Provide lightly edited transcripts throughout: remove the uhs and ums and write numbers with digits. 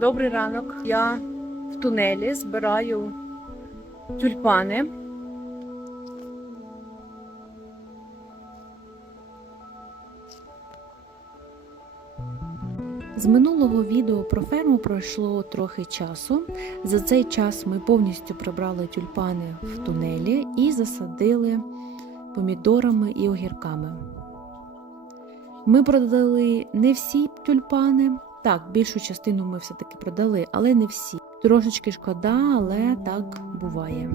Добрий ранок. Я в тунелі збираю тюльпани. З минулого відео про ферму пройшло трохи часу. За цей час ми повністю прибрали тюльпани в тунелі і засадили помідорами і огірками. Ми продали не всі тюльпани. Так, більшу частину ми все-таки продали, але не всі. Трошечки шкода, але так буває.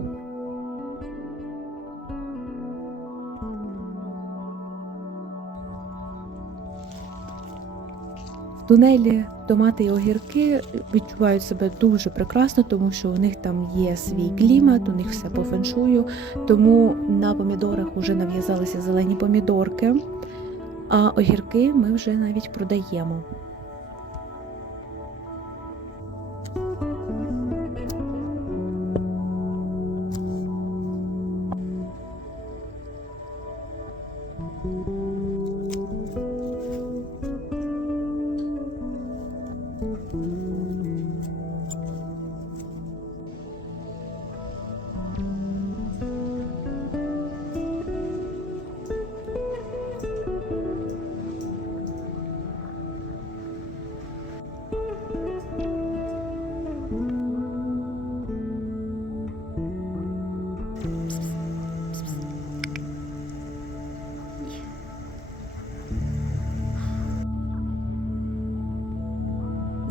В тунелі томати і огірки відчувають себе дуже прекрасно, тому що у них там є свій клімат, у них все по феншую, тому на помідорах вже нав'язалися зелені помідорки, а огірки ми вже навіть продаємо.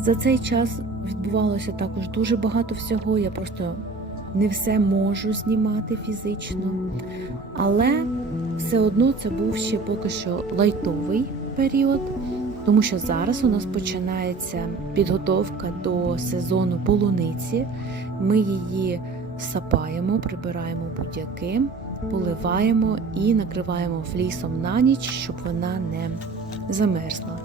За цей час відбувалося також дуже багато всього, я просто не все можу знімати фізично, але все одно це був ще поки що лайтовий період, тому що зараз у нас починається підготовка до сезону полуниці. Ми її сапаємо, прибираємо будь-яки, поливаємо і накриваємо флісом на ніч, щоб вона не замерзла.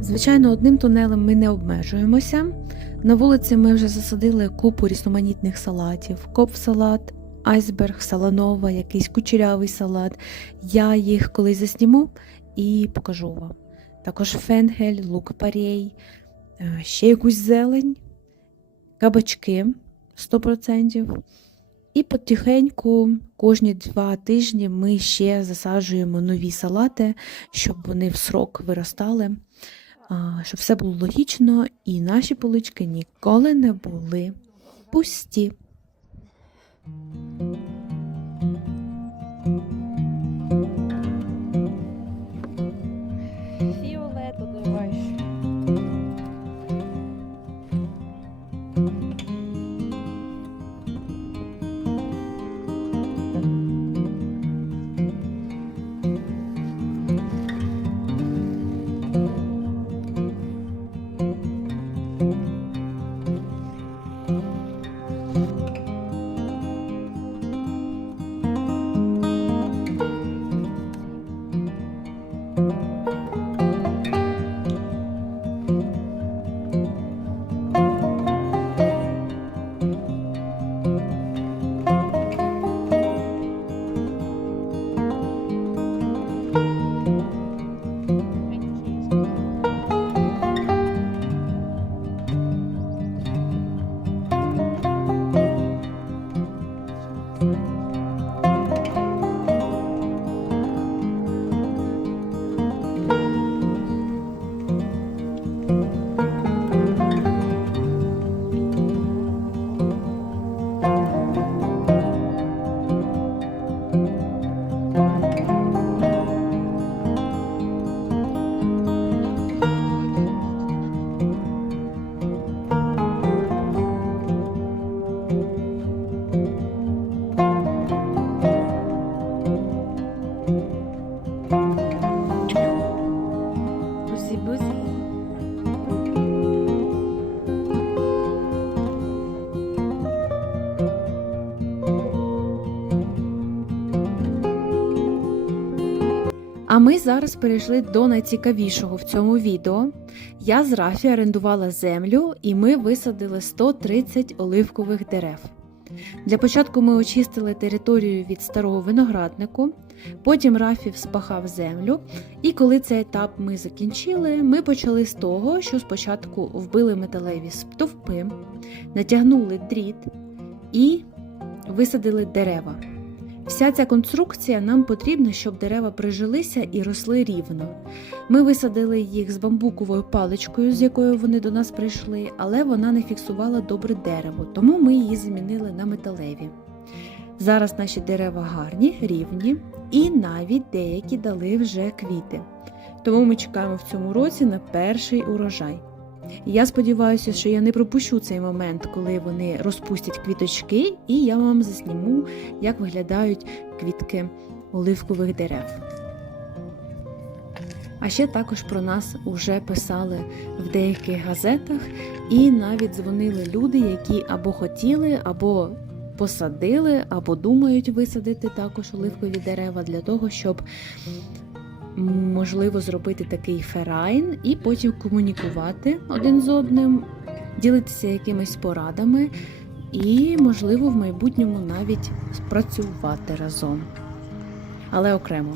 Звичайно, одним тунелем ми не обмежуємося. На вулиці ми вже засадили купу різноманітних салатів. Коп-салат, айсберг, саланова, якийсь кучерявий салат. Я їх колись засніму і покажу вам. Також фенгель, лук-порей, ще якусь зелень, кабачки 100%. І потихеньку кожні 2 тижні ми ще засаджуємо нові салати, щоб вони в срок виростали. Щоб все було логічно і наші полички ніколи не були пусті. Фіолету давай. Бузі-бузі. А ми зараз перейшли до найцікавішого в цьому відео. Я з Рафі орендувала землю і ми висадили 130 оливкових дерев. Для початку ми очистили територію від старого винограднику, потім Рафі вспахав землю, і коли цей етап ми закінчили, ми почали з того, що спочатку вбили металеві стовпи, натягнули дріт і висадили дерева. Вся ця конструкція нам потрібна, щоб дерева прижилися і росли рівно. Ми висадили їх з бамбуковою паличкою, з якою вони до нас прийшли, але вона не фіксувала добре дерево, тому ми її замінили на металеві. Зараз наші дерева гарні, рівні і навіть деякі дали вже квіти. Тому ми чекаємо в цьому році на перший урожай. Я сподіваюся, що я не пропущу цей момент, коли вони розпустять квіточки, і я вам засніму, як виглядають квітки оливкових дерев. А ще також про нас вже писали в деяких газетах, і навіть дзвонили люди, які або хотіли, або посадили, або думають висадити також оливкові дерева для того, щоб можливо зробити такий ферайн і потім комунікувати один з одним, ділитися якимись порадами і, можливо, в майбутньому навіть спрацювати разом. Але окремо.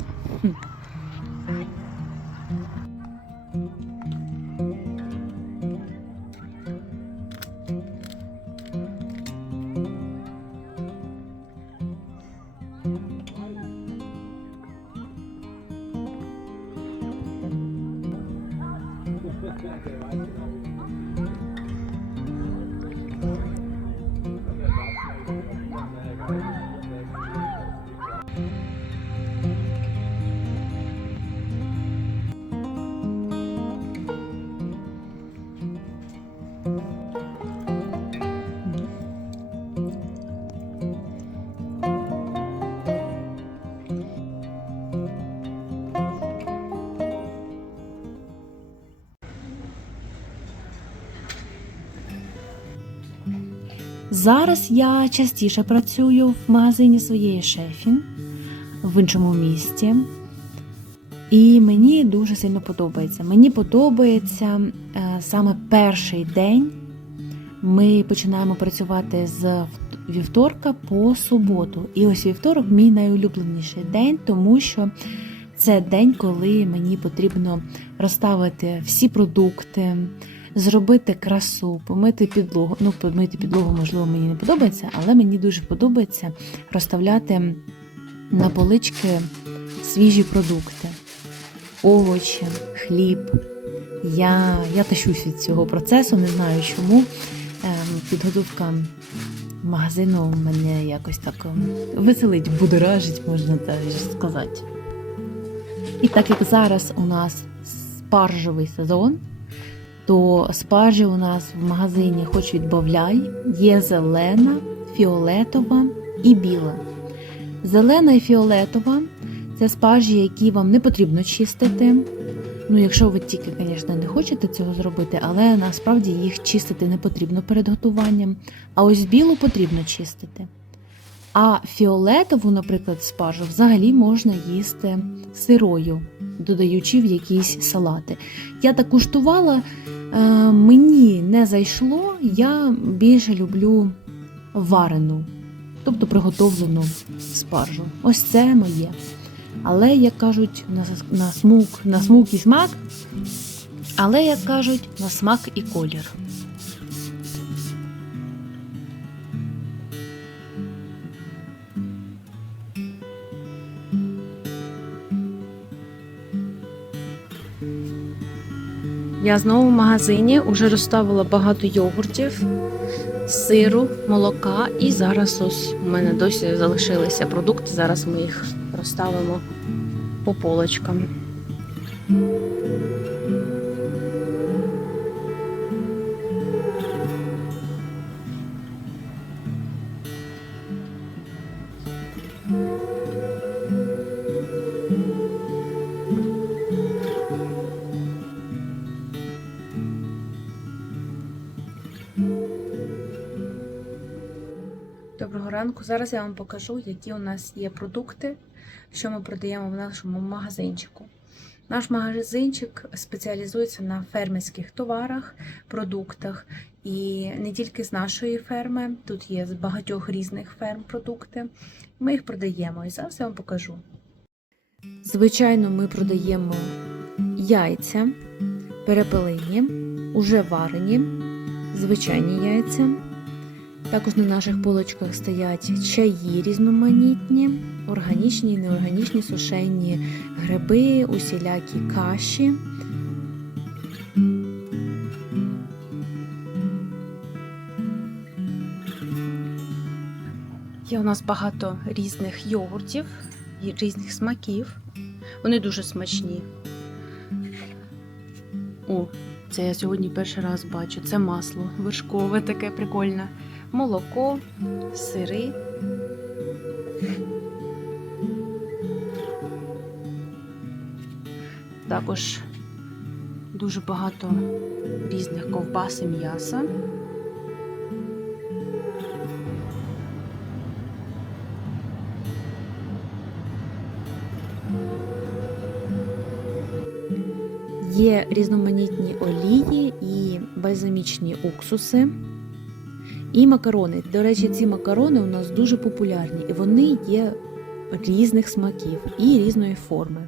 Зараз я частіше працюю в магазині своєї шефі в іншому місті. І мені дуже сильно подобається. Мені подобається саме перший день. Ми починаємо працювати з вівторка по суботу. І ось вівторок мій найулюбленіший день, тому що це день, коли мені потрібно розставити всі продукти, зробити красу, помити підлогу. Ну, помити підлогу, можливо, мені не подобається, але мені дуже подобається розставляти на полички свіжі продукти. Овочі, хліб. Я тащусь від цього процесу, не знаю чому. Підготовка магазину мене якось так веселить, будоражить, можна так сказати. І так як зараз у нас спаржевий сезон, то спаржі у нас в магазині хоч відбавляй, є зелена, фіолетова і біла. Зелена і фіолетова – це спаржі, які вам не потрібно чистити. Ну, якщо ви тільки, звісно, не хочете цього зробити, але насправді їх чистити не потрібно перед готуванням. А ось білу потрібно чистити. А фіолетову, наприклад, спаржу взагалі можна їсти сирою, додаючи в якісь салати. Я так куштувала, мені не зайшло, я більше люблю варену, тобто приготовлену спаржу. Ось це моє. Але, як кажуть, на смак і смак, але, як кажуть, на смак і колір. Я знову в магазині, вже розставила багато йогуртів, сиру, молока, і зараз ось у мене досі залишилися продукти, зараз ми їх розставимо по полочкам. ранку. Зараз я вам покажу, які у нас є продукти, що ми продаємо в нашому магазинчику. Наш магазинчик спеціалізується на фермерських товарах, продуктах. І не тільки з нашої ферми, тут є з багатьох різних ферм продукти. Ми їх продаємо і зараз я вам покажу. Звичайно, ми продаємо яйця, перепелині, уже варені, звичайні яйця. Також на наших полочках стоять чаї різноманітні, органічні, неорганічні, сушені гриби, усілякі каші. Є у нас багато різних йогуртів, різних смаків. Вони дуже смачні. О, це я сьогодні перший раз бачу. Це масло вершкове, таке прикольне. Молоко, сири. Також дуже багато різних ковбас і м'яса. Є різноманітні олії і бальзамічні уксуси. І макарони. До речі, ці макарони у нас дуже популярні. І вони є різних смаків і різної форми.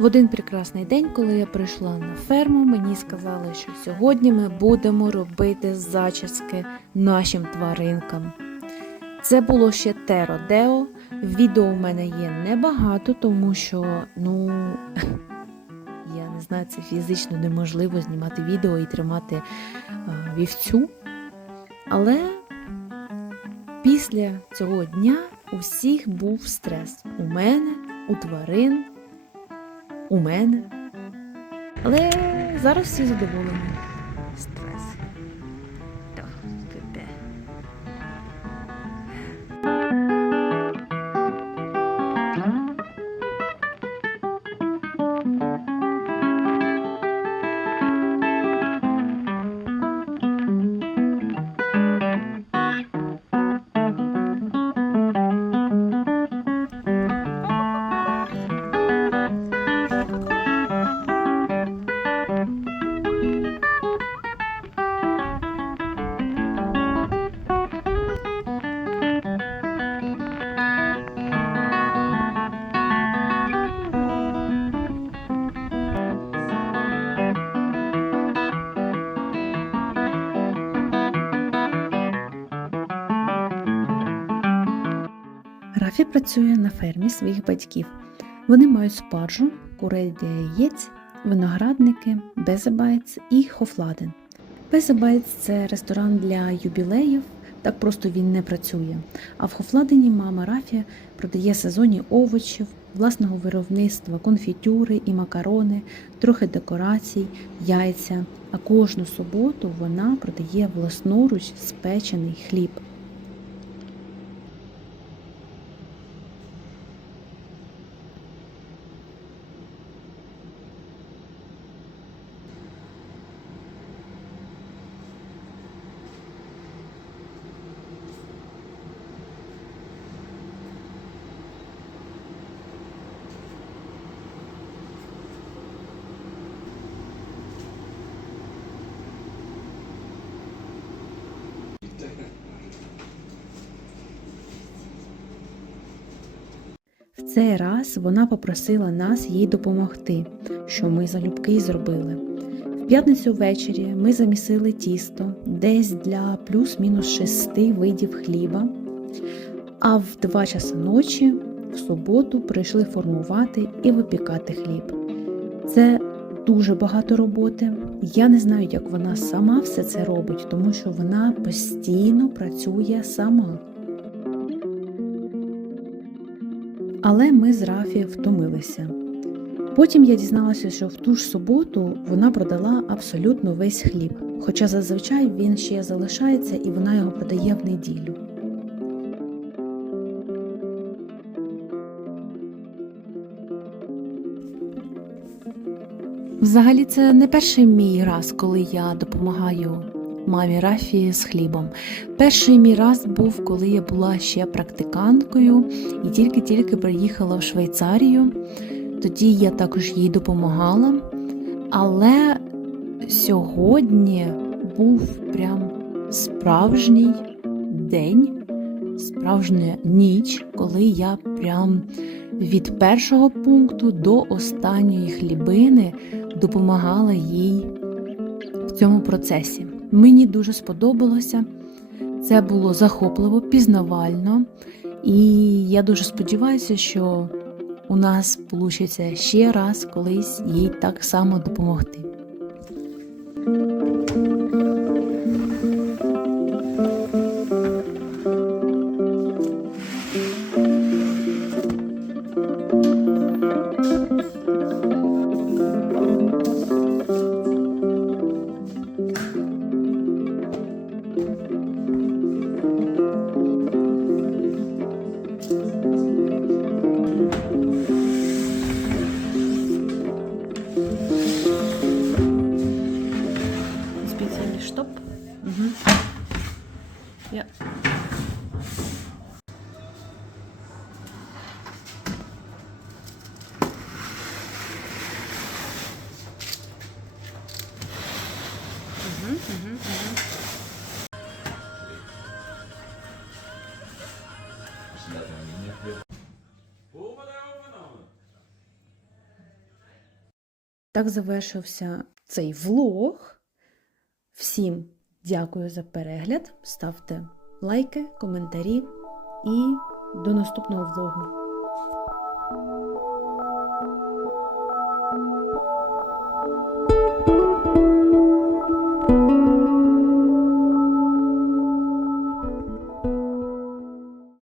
В один прекрасний день, коли я прийшла на ферму, мені сказали, що сьогодні ми будемо робити зачіски нашим тваринкам. Це було ще те родео. Відео в мене є небагато, тому що, я не знаю, це фізично неможливо знімати відео і тримати вівцю. Але після цього дня у всіх був стрес. У мене, у тварин, у мене. Але зараз всі задоволені. Стрес. Рафі працює на фермі своїх батьків. Вони мають спаржу, курей для яєць, виноградники, Безебайтс і Хофладен. Безебайтс – це ресторан для юбілеїв, так просто він не працює. А в Хофладені мама Рафі продає сезонні овочів, власного виробництва, конфітюри і макарони, трохи декорацій, яйця. А кожну суботу вона продає власноруч спечений хліб. цей раз вона попросила нас їй допомогти, що ми залюбки й зробили. В п'ятницю ввечері ми замісили тісто десь для плюс-мінус 6 видів хліба, а в 2 часа ночі в суботу прийшли формувати і випікати хліб. Це дуже багато роботи. Я не знаю, як вона сама все це робить, тому що вона постійно працює сама. Але ми з Рафі втомилися. Потім я дізналася, що в ту ж суботу вона продала абсолютно весь хліб, хоча зазвичай він ще залишається і вона його продає в неділю. Взагалі, це не перший мій раз, коли я допомагаю мамі Рафі з хлібом. Перший мій раз був, коли я була ще практиканткою і тільки-тільки приїхала в Швейцарію. Тоді я також їй допомагала. Але сьогодні був прям справжній день, справжня ніч, коли я прям від першого пункту до останньої хлібини допомагала їй в цьому процесі. Мені дуже сподобалося, це було захопливо, пізнавально, і я дуже сподіваюся, що у нас вийде ще раз колись їй так само допомогти. Stopp. Ja. Так завершився цей влог. Всім дякую за перегляд, ставте лайки, коментарі і до наступного влогу.